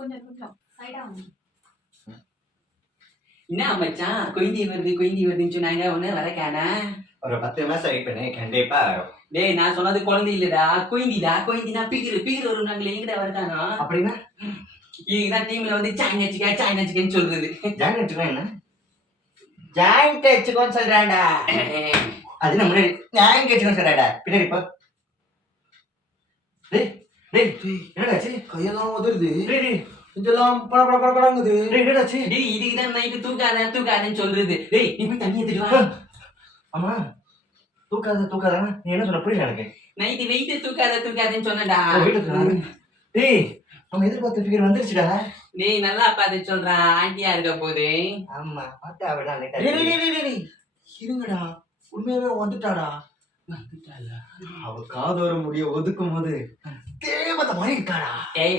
கொஞ்சம் சைடா வாங்க. என்ன மச்சான் கொய்ந்தி வருதுன்னு சொன்னாங்க ஒண்ணு வரக்கானா ஒரு 10 மாசம் வெயிட் பண்ணு கண்டிப்பா வரும். டேய் நான் சொன்னது குழந்தை இல்லடா கொய்ந்தினா பிகிரு வரும் நாங்களே எங்கடா வருதானோ அப்படின்னா இதுதான் டீம்ல வந்து சாய்னச்சிக்கன்னு சொல்றது. ஜாயின் வச்சுக்கோ என்ன ஜாயிண்ட் வச்சுக்கோன்னு சொல்றாடா. அது நம்ம ஜாயின் வச்சுக்கோன்னு சொல்றாடா. பின்னாடி போ. டேய் டேய் என்னடாச்சு கையெல்லாம் உதறுது. டேய் இதெல்லாம் படங்குது. என்னடாச்சு டேய் இதுக்குதான் நைட்டு தூக்காதன்னு சொல்றது. டேய் நீ போய் தண்ணி எடுத்துட்டு வா. ஆமா தூக்காத நீ என்ன சொன்ன புரியல எனக்கு. நைட்டு வெயிட்டு தூக்காதன்னு சொன்னடா. டேய் நம்ம எதிர்பார்த்த ஃபிகர் வந்துருச்சுடா. டேய் நல்லா பார்த்து சொல்றான் ஆண்டியா இருக்க போது. ஆமா பார்த்தா அவடா லேட்டா. டேய் இருங்கடா உண்மையாவே வந்துட்டாடா. அவ காதோர முடிய ஒதுக்கும் போது தேவதை மாதிரி இருக்காடா. ஏய்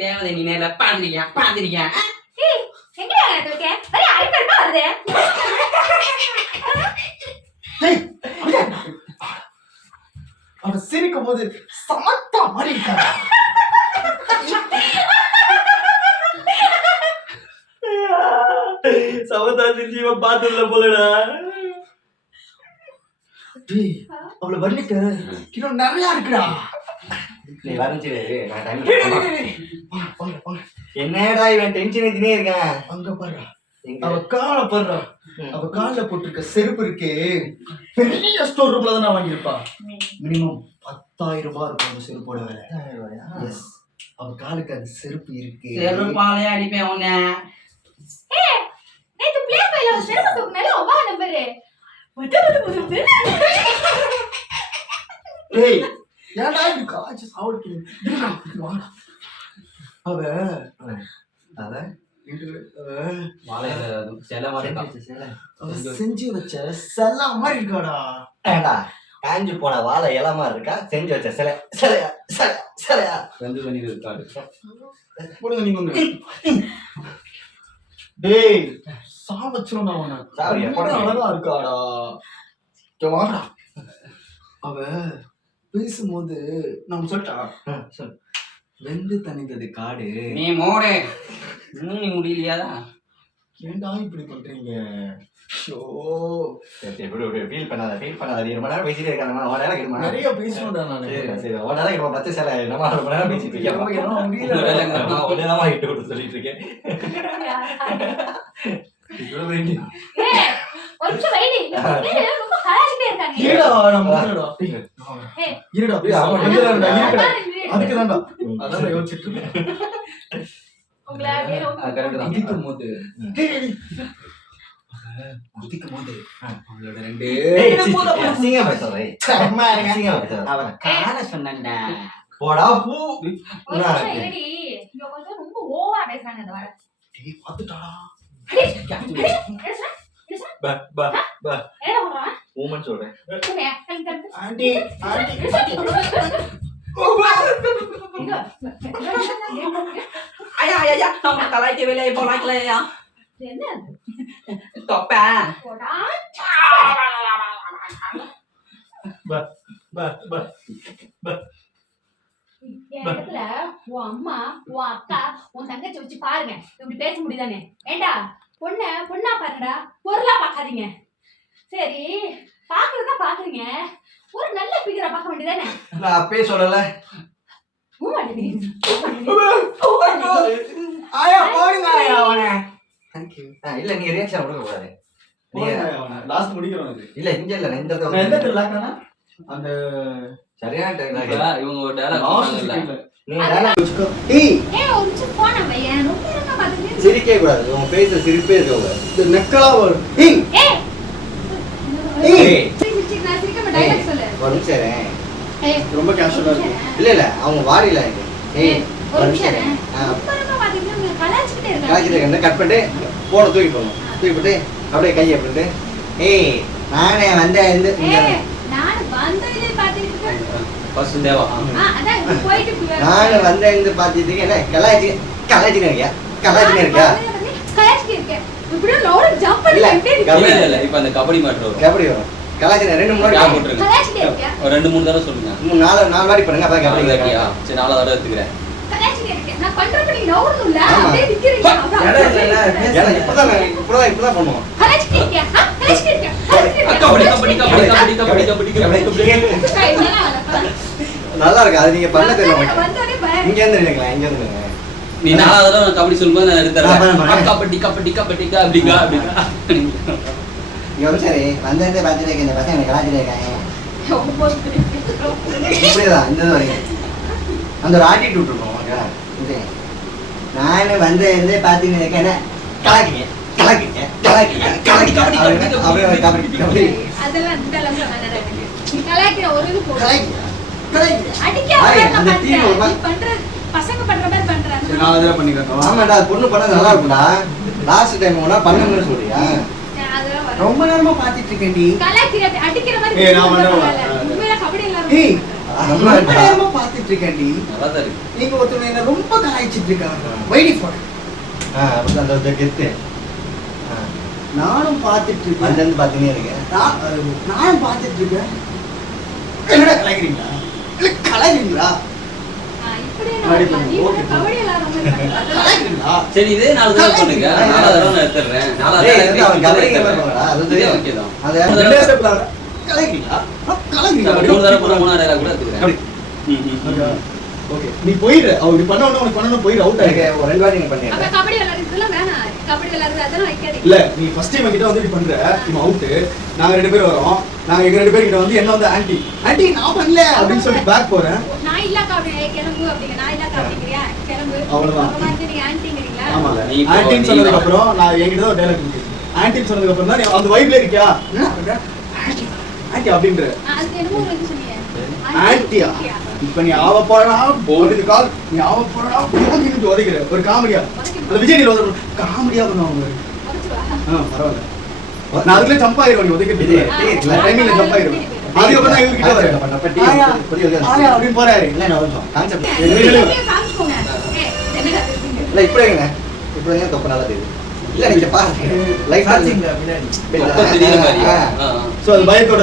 தேவதை நீ நேர்ல பாந்திரியா ஏய் எங்கடா இருக்க? அரே ஐபர்மா வருதே. அவ சிரிக்கும் போது சமத்தா மாதிரி இருக்காடா. சமத்தா சிரிச்சிவ பாத்துல போலடா. டேய் அவள வர்ணிக்க இன்னும் நிறைய இருக்குடா. நீ வரஞ்சிரு நான் டைம் என்னடா இவன் டென்ஷன் ஏத்தினே இருக்கான். அங்க பாரு அவ கால பாரு. அவ கால்ல போட்டிருக்க செருப்பு இருக்கே பெரிய ஸ்டோர் ரூம்ல தான் வாங்கியிருப்பா. மினிமம் 10,000 ரூபாய் இருக்கும் அந்த செருப்போட விலை. 10,000 ரூபாயா? எஸ் அவ காலுக்கு அந்த செருப்பு இருக்கு. செருப்பாலே அடிப்பேன் உன்னை. ஏய் நேத்து ப்ளே பைல செருப்பு தூக்குனல அவ நம்பர். ஏய் ஏன்டா இப்படி காச்சு சாவடிக்குது? வாடா. அவ செஞ்சு வச்ச செல்ல மாதிரி இருக்காடா. ஏண்டா காஞ்சி போன வாழை இலமா இருக்கா செஞ்சு வச்ச சிலையா போடுங்க நீங்க. டேய் சாவச்சிரும் அவன. சாவரியா? அழகா இருக்காடா. வாடா. அவ பேசும்போது நம்ம சொல்லிட்டா சொல். வெந்து தணிந்தது காடு. நீ மோடு நீ முடியலையாதா? ஏன்டா இப்படி பண்றீங்க? ஷோ ஃபீல் பண்ணாத நீ ரொம்ப நேரம் பேசிட்டே இருக்காங்க. ஒரு நேரம் கேட்மா நிறைய பேசணும்டா நானு. சரி ஒரு நேரம் கேட்மா 10 சிலை நம்ம ரொம்ப நேரம் பேசிட்டு இருக்கேன். முடியல. ஒன்னேதான் இட்டு கொடுத்து சொல்லிட்டு இருக்கேன். இவ்வளவு வேண்டி ஏய் ஒரு நிமிஷம் வெயிட். நீங்க ரொம்ப கலாச்சிட்டே இருக்காங்க. இருடா நம்ம இருடா. ஏய் இருடா அதுக்கு தான்டா அதான் யோசிச்சுட்டு இருக்கேன். உங்களா கரெக்ட் தான். குதிக்கும் போது அவளோட ரெண்டு அசிங்கம் பேசுறே. அவன் காண சொன்னேன்டா. போடா பூ. ஒரு நிமிஷம் இருடி. இங்க கொஞ்சம் ரொம்ப ஓவரா பேசுறாங்க இந்த வார. டேய் பாத்துட்டாடா. என்ன பண்றான்? ஊமன் சொல்றேன். ஆண்டி ஐயா நம்ம கலாய்க்கவே இல்லை இப்போ லாய்க்கலையா என்ன தொப்ப போடா. என் இடத்துல உன் அம்மா உன் அக்கா உன் தங்கச்சி வச்சு பாருங்க. இப்படி பேச முடியுதானே? ஏண்டா பொண்ணா பாருங்கடா, பொருளா பாக்காதீங்க. சரி பாக்குறதா பாக்குறீங்க, ஒரு நல்ல பிகரா பார்க்க வேண்டியதானே? நான் அப்பயே சொல்லல. ஆயா போடுங்க ஆயா அவனை. Thank you. இல்ல நீ ரியாக்ஷன் கொடுக்க கூடாது. நீ லாஸ்ட் முடிக்கிறோம் இது. இல்ல இங்க இல்ல இந்த நான் எந்த லாக்கானா அந்த சரியான டைலாக். இவங்க ஒரு டயலாக் சொன்னாங்கல்ல. நீ டயலாக் வெச்சுக்கோ. டேய் ஏய் ஒரு நிமிஷம் போன பையன் ரொம்ப நேரமா பாத்துட்டு சிரிக்கவே கூடாது. உன் ஃபேஸ்ல சிரிப்பே இருக்க. இந்த நக்கலா வரும். டேய் ஏய் ஏய் நான் சிரிக்க மாட்டேன். டயலாக் சொல்லு. ஒரு நிமிஷம் இரு. ஏய் ரொம்ப கேஷுவலா இருக்கு. இல்ல அவங்க வாடில இருக்கு. ஏய் ஒரு நிமிஷம் இரு. ரொம்ப நேரமா பாத்துட்டு நீங்க கலாச்சிட்டே இருக்காங்க. கலாச்சிட்டு கட் பண்ணிட்டு போன தூக்கி போணும். தூக்கி போட்டு அப்படியே கையை அப்படிட்டு ஏய் நானே வந்தேன் இந்த ஏய் நான் வந்ததே பாத்துட்டு இருக்கேன். ஃபர்ஸ்ட் தேவா அதான் போயிட்டு நான் வந்தேன் இந்த பாத்துட்டு என்ன கலாச்சிட்டு இருக்கியா கலாச்சிட்டு இருக்கேன். இப்படியே லோட ஜம்ப் பண்ணி வந்துட்டே இல்ல இல்ல இப்போ அந்த கபடி மேட்டர் வரும். கபடி வரும். கலாச்சிட்டு 2 3 ஞாபகம் போட்டுருங்க. கலாச்சிட்டே இருக்கேன். ஒரு 2 3 தடவை சொல்லுங்க. 4 வாட்டி பண்ணுங்க அப்ப கபடி சரி 4 தடவை எடுத்துக்கிறேன். கலாச்சிட்டே இருக்கேன். நான் நான் பண்றப்ப நீங்க நவுறணும்ல ஆமா. அப்படியே நிக்கிறீங்க அதான் ஏன்னா இப்பதான் பண்ணுவோம் கலச்சிட்டீங்க கலச்சிட்டீங்க கபடி கபடி கபடி கபடி கபடி கபடி கபடி நல்லா இருக்கு அது நீங்க பண்ண தெரியும் வந்தோடனே பயம் இங்க இருந்து நினைக்கலாம் இங்க இருந்து நீ நாலாவது தடவை நான் கபடி சொல்லும்போது நான் நான் எடுத்துறேன் பண்ணேன். கபடி கபடி கபடி அப்படிங்க அப்படிங்க இங்க வந்து சரி வந்திருந்து பார்த்துட்டு இந்த பசங்க எனக்கு கலாச்சிட்டு இருக்காங்க இப்படிதான் இந்த இது வரைக்கும் அந்த ஒரு ஆட்டிடியூட் இருக்கும் ஓகே இது நான் வந்து பார்த்துன்னு இருக்கேன் கலாக்கிங்க கலாக்கிங்க கலாக்கிங்க கலாக்கிங்க அப்படியே கபடி கபடி அதெல்லாம் இந்த அளவுல வேணாடா எனக்கு. நீ கலாய்க்கிற ஒரு இது போதும். கலாக்கிங்க கலாக்கிங்க அடிக்க ஆய், அவன் அந்த பண்ற. தீம் ஒரு நீ பண்ற பசங்க பண்ற மாதிரி பண்றாங்க. சரி, நான் அதெல்லாம் பண்ணிக்கிறேன் ஆமாடா அது பொண்ணு பண்ணது நல்லா இருக்கும்டா லாஸ்ட் டைம் ஒன்னா பண்ணுங்கன்னு சொல்றியா அதெல்லாம் வரும். ரொம்ப நேரமா பாத்துட்டு இருக்கேன்டி கலாய்க்கிற அடிக்கிற மாதிரி ஏய், நான் பண்றது பண்ண பரவாயில்ல. மாட்டேன். உண்மையில கபடி எல்லாரும் ஏய் ரொம்ப ரொம்ப நேரமா பாத்துட்டு இருக்கேன்டி நல்லா தான் இருக்கு நீங்க ஒருத்தவங்க என்ன ரொம்ப கலாய்ச்சிட்டு இருக்காங்க வைடி போட அப்படிதான் அந்த கெத்து நானும் பாத்துட்டு இருக்கேன் வந்து பாத்துனே இருக்கேன் நானும் பாத்துட்டு இருக்கேன் என்னடா கலாய்க்கிறீங்களா இல்ல கலாய்க்கிறீங்களா இப்படியே கபடி நான் நீ ஓகே. கபடி எல்லாரும் ரொம்ப இது பண்றாங்க. கலாய்க்கிறீங்களா சரி இதே 4 தடவை பண்ணுங்க 4வது தடவை நான் எடுத்துறேன் 4வது ஏய், இது அவன் கபடிங்கிற மாதிரி தடவை பண்ணலடா, அது இதே தெரியும். ஓகே தான் அது ரெண்டே ஸ்டெப்ல கலாய்க்கிறீங்களா கலாய்க்கிறீங்களா 3 தடவை போற 3வது டயலாக் கூட எடுத்துக்கிறேன் ஓகே நீ போயிடு அவர் இப்படி பண்ண உடனே உனக்கு பண்ணணும் போயிடு அவுட் எனக்கு ஆயிடுங்க ஒரு 2 வாட்டி நீங்க அப்ப பண்ணிடுறேன் கபடி விளையாடுறது இதெல்லாம் வேணாம். கபடி விளையாடுறது அதெல்லாம் வைக்காதீங்க. இல்ல நீ ஃபர்ஸ்ட் டைம் கிட்ட வந்து இப்படி பண்ற இவன் அவுட் நாங்க 2 பேர் வரோம் நாங்க எங்க 2 பேர் கிட்ட வந்து என்ன வந்து ஆன்ட்டி ஆன்ட்டி நான் பண்ணல அப்படின்னு சொல்லி பேக் போறேன் நான் இல்ல கபடி கிளம்பு அப்படிங்க நான் இல்ல கபடிங்கறியா கிளம்பு அவ்வளவுதான். அப்புறமா நீங்க ஆன்ட்டிங்கறீங்களா ஆமா நீ இப்போ ஆன்ட்டின்னு நீ சொன்னதுக்கு வா. அப்புறம் நான் என்கிட்ட தான் டைலாக் இருக்கு ஆன்ட்டின்னு சொன்னதுக்கு அப்புறம் தான் நீ அந்த வைப்ல இருக்கியா என்ன பண்ற ஆன்ட்டி ஆன்ட்டி அப்படின்ற அது என்னமோ ஒரு இது சொன்னீங்க ஆன்ட்டியா இப்ப நீ ஆவ போறா போடுது கால் நீ ஆவ போறா போடுன்னு உதைக்கிற ஒரு காமெடியா அந்த விஜய் நீல உதற காமெடியா பண்ணுவாங்க பரவாயில்ல நான் அதுக்குள்ள ஜம்ப் ஆயிடுவேன் நீ உதைக்கிறது இது, இது, டைமிங்ல ஜம்ப் ஆயிடுவேன் அதுக்கப்புறம் நான் இவர்கிட்ட வரேன் ஆயா ஆயா அப்படின்னு போறாரு இல்ல நான் கொஞ்சம் கான்செப்ட் காமிச்சுக்கோங்க என்னடா தெரியுங்க இல்ல இப்படி இருங்க இப்படி இருங்க தப்பு நல்லா தெரியுது இல்ல நீங்க பாருங்க லைஃப் அப்ப தெரியுற மாதிரி சோ அது பயத்தோட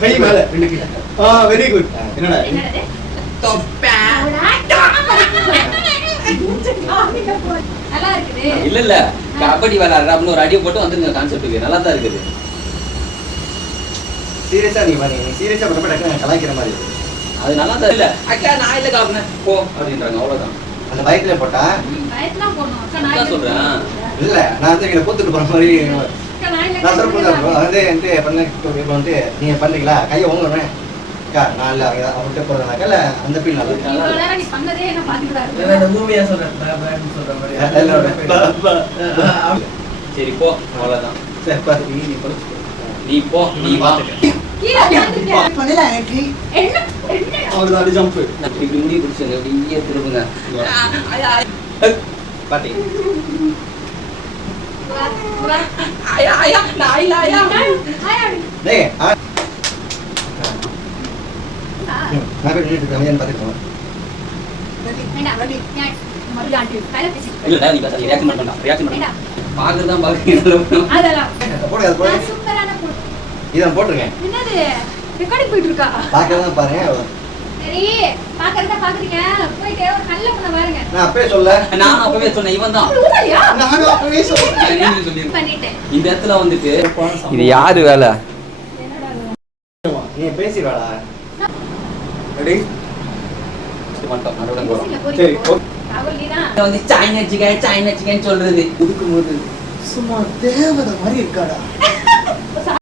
கை மேல 2 கை வெரி குட் என்னடா என்னடா நல்லா இருக்குது இல்ல இல்ல கபடி விளையாடுற அப்படின்னு ஒரு அடியை போட்டு வந்துருங்க கான்செப்ட்டுக்கு நல்லா தான் இருக்குது சீரியஸா நீ பாருங்க நீ சீரியஸா பண்ண டக்கு கலாய்க்கிற மாதிரி இருக்கு. அது நல்லா தான் இல்ல அக்கா நான் இல்ல காப்புனேன் போ அப்படின்றாங்க அவ்வளவுதான் அந்த பயத்துல போட்டா பயத்தலாம் போடணும் அக்கா நான் நான் சொல்றேன் இல்ல நான் வந்து இங்க கூத்துட்டு போற மாதிரி அக்கா நான் இல்ல நான் சொல்றேன் வந்து பண்ண இப்ப வந்து நீங்க பண்றீங்களா கையை ஓங்குறேன் அக்கா நான் இல்ல அவங்ககிட்ட போறதுனாக்கா இல்ல அந்த ஃபீல் நல்லா இருக்கு. இவ்வளவு நேரம் நீ பண்ணதே என்ன பாத்துக்கிறாரு எல்லாரோட சரி போ அவ்வளவுதான் சரி பாத்து நீ படிச்சு நீ போ நீ வா கீழே உட்கார்ந்துருக்கியா? பண்ணல எனக்கு என்ன என்ன அவ்வளவுதான் அது ஜம்ப் இப்படி முடி பிடிச்சங்க அப்படியே திரும்புங்க பாட்டி வா, வா. ஆயா ஆயா நான் இல்ல ஆயா ஆயா, டேய் ஆ. நான் போய் நின்னுட்டு இருக்கேன் பாத்துக்கோங்க வேண்டாம், ஏன் மறுபடியும் ஆண்டி கையில பேசிட்டு இல்லடா நீ பேச ரியாக்ஷன் பண்ணலாம் ரியாக்ஷன் பண்ணலாம் வேண்டாம். பாக்குறதா பாக்குறீங்க அதெல்லாம் போடுங்க அது போடுங்க நான் சூப்பரான பொண்ணு. இதான் போட்டுருங்க என்னது ரெக்கார்டிங் போயிட்டு இருக்கா பார்க்கறதா பாருங்க சரி பாக்குறதா பாக்குறீங்க போயிட்டு ஒரு நல்ல பொண்ணை பாருங்க நான் அப்பவே சொல்ல நான் அப்பவே சொன்னேன் இவன் தான் ஊழலியா? நானும் அப்பவே சொல்றேன் பண்ணிட்டேன் இந்த இடத்துல வந்துட்டு இது யாரு வேலை என்னடா இது? நீ பேசிடுவாடா ரெடி மட்டும் அதோட போறோம் பேசில போறீங்க. சரி ஓகே ராகுல் நீதான். வந்து சாய் நச்சுக்கன்னு சொல்றது ஒதுக்கும்போது சும்மா தேவதை மாதிரி இருக்காடா